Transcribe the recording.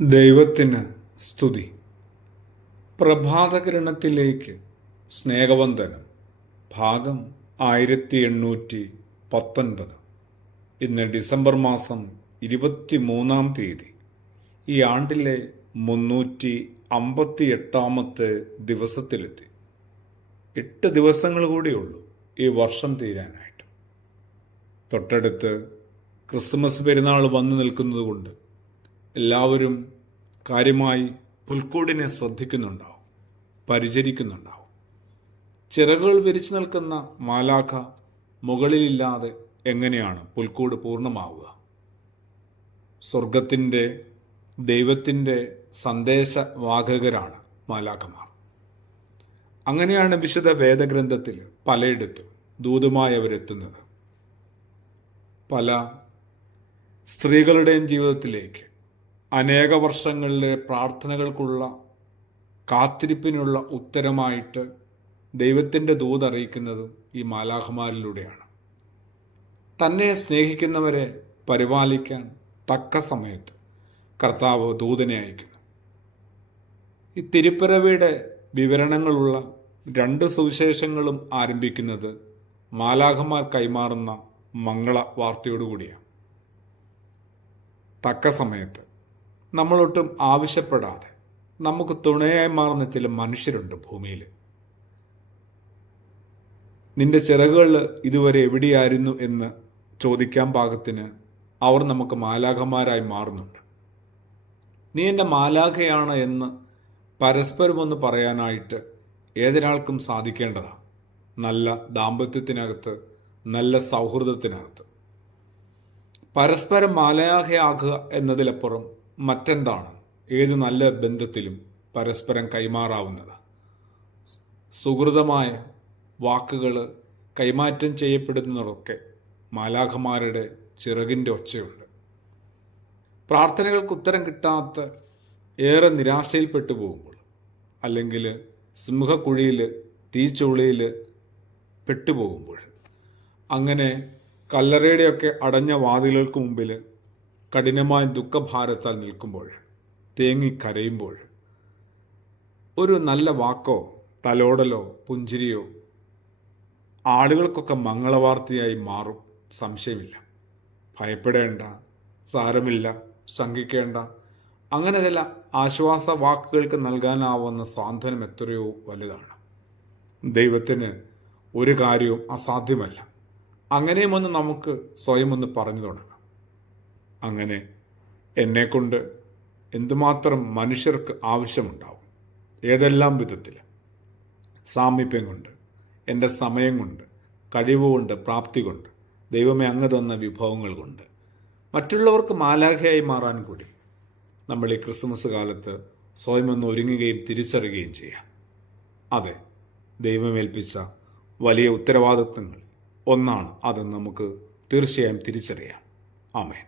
ദൈവത്തിന് സ്തുതി. പ്രഭാതകിരണത്തിലേക്ക് സ്നേഹവന്ദനം. ഭാഗം 1819. ഇന്ന് ഡിസംബർ മാസം 23-ാം തീയതി. ഈ ആണ്ടിലെ 358-ാമത്തെ ദിവസത്തിലെത്തി. 8 ദിവസങ്ങൾ കൂടിയുള്ളൂ ഈ വർഷം തീരാനായിട്ട്. തൊട്ടടുത്ത് ക്രിസ്മസ് പെരുന്നാൾ വന്നു നിൽക്കുന്നതുകൊണ്ട് എല്ലാവരും കാര്യമായി പുൽക്കൂടിനെ ശ്രദ്ധിക്കുന്നുണ്ടാവും, പരിചരിക്കുന്നുണ്ടാവും. ചിറകുകൾ വിരിച്ചു നിൽക്കുന്ന മാലാഖ മുകളിലില്ലാതെ എങ്ങനെയാണ് പുൽക്കൂട് പൂർണ്ണമാവുക? സ്വർഗത്തിൻ്റെ ദൈവത്തിൻ്റെ സന്ദേശവാഹകരാണ് മാലാഖമാർ. അങ്ങനെയാണ് വിശുദ്ധ വേദഗ്രന്ഥത്തിൽ പലയിടത്തും ദൂതുമായി അവരെത്തുന്നത്. പല സ്ത്രീകളുടെയും ജീവിതത്തിലേക്ക് അനേക വർഷങ്ങളിലെ പ്രാർത്ഥനകൾക്കുള്ള കാത്തിരിപ്പിനുള്ള ഉത്തരമായിട്ട് ദൈവത്തിൻ്റെ ദൂത് അറിയിക്കുന്നതും ഈ മാലാഖമാരിലൂടെയാണ്. തന്നെ സ്നേഹിക്കുന്നവരെ പരിപാലിക്കാൻ തക്ക സമയത്ത് കർത്താവ് ദൂതനെ അയക്കുന്നു. ഈ തിരുപ്പിറവിയുടെ വിവരണങ്ങളുള്ള 2 സുവിശേഷങ്ങളും ആരംഭിക്കുന്നത് മാലാഖമാർ കൈമാറുന്ന മംഗള വാർത്തയോടുകൂടിയാണ്. തക്ക സമയത്ത് നമ്മളൊട്ടും ആവശ്യപ്പെടാതെ നമുക്ക് തുണയായി മാറുന്ന ചില മനുഷ്യരുണ്ട് ഭൂമിയിൽ. നിന്റെ ചിറകുകൾ ഇതുവരെ എവിടെയായിരുന്നു എന്ന് ചോദിക്കാൻ പാകത്തിന് അവർ നമുക്ക് മാലാഖമാരായി മാറുന്നുണ്ട്. നീ എൻ്റെ മാലാഖയാണ് എന്ന് പരസ്പരം ഒന്ന് പറയാനായിട്ട് ഏതൊരാൾക്കും സാധിക്കേണ്ടതാണ്. നല്ല ദാമ്പത്യത്തിനകത്ത്, നല്ല സൗഹൃദത്തിനകത്ത് പരസ്പരം മാലാഖയാകുക എന്നതിലപ്പുറം മറ്റെന്താണ് ഏതു നല്ല ബന്ധത്തിലും പരസ്പരം കൈമാറാവുന്നത്? സുഹൃതമായ വാക്കുകൾ കൈമാറ്റം ചെയ്യപ്പെടുന്നതൊക്കെ മാലാഖമാരുടെ ചിറകിൻ്റെ ഒച്ചയുണ്ട്. പ്രാർത്ഥനകൾക്ക് ഉത്തരം കിട്ടാത്ത ഏറെ നിരാശയിൽപ്പെട്ടു പോകുമ്പോൾ, അല്ലെങ്കിൽ സിംഹക്കുഴിയിൽ തീച്ചുളിയിൽ പെട്ടുപോകുമ്പോൾ, അങ്ങനെ കല്ലറയുടെയൊക്കെ അടഞ്ഞ വാതിലുകൾക്ക് മുമ്പിൽ കഠിനമായ ദുഃഖഭാരത്താൽ നിൽക്കുമ്പോൾ, തേങ്ങിക്കരയുമ്പോൾ, ഒരു നല്ല വാക്കോ തലോടലോ പുഞ്ചിരിയോ ആളുകൾക്കൊക്കെ മംഗളവാർത്തയായി മാറും. സംശയമില്ല. ഭയപ്പെടേണ്ട, സാരമില്ല, ശങ്കിക്കേണ്ട, അങ്ങനെ ചില ആശ്വാസ വാക്കുകൾക്ക് നൽകാനാവുന്ന സാന്ത്വനം എത്രയോ വലുതാണ്. ദൈവത്തിന് ഒരു കാര്യവും അസാധ്യമല്ല. അങ്ങനെയും ഒന്ന് നമുക്ക് സ്വയം ഒന്ന് പറഞ്ഞു തുടങ്ങാം. അങ്ങനെ എന്നെക്കൊണ്ട് എന്തുമാത്രം മനുഷ്യർക്ക് ആവശ്യമുണ്ടാവും, ഏതെല്ലാം വിധത്തിൽ, സാമീപ്യം കൊണ്ട്, എൻ്റെ സമയം കൊണ്ട്, കഴിവുകൊണ്ട്, പ്രാപ്തി കൊണ്ട്, ദൈവമേ അങ്ങ് തന്ന വിഭവങ്ങൾ കൊണ്ട് മറ്റുള്ളവർക്ക് മാലാഖയായി മാറാൻ കൂടി നമ്മൾ ഈ ക്രിസ്മസ് കാലത്ത് സ്വയം ഒന്ന് ഒരുങ്ങുകയും തിരിച്ചറിയുകയും ചെയ്യാം. അതെ, ദൈവമേൽപ്പിച്ച വലിയ ഉത്തരവാദിത്വങ്ങൾ ഒന്നാണ്. അത് നമുക്ക് തീർച്ചയായും തിരിച്ചറിയാം. ആമേൻ.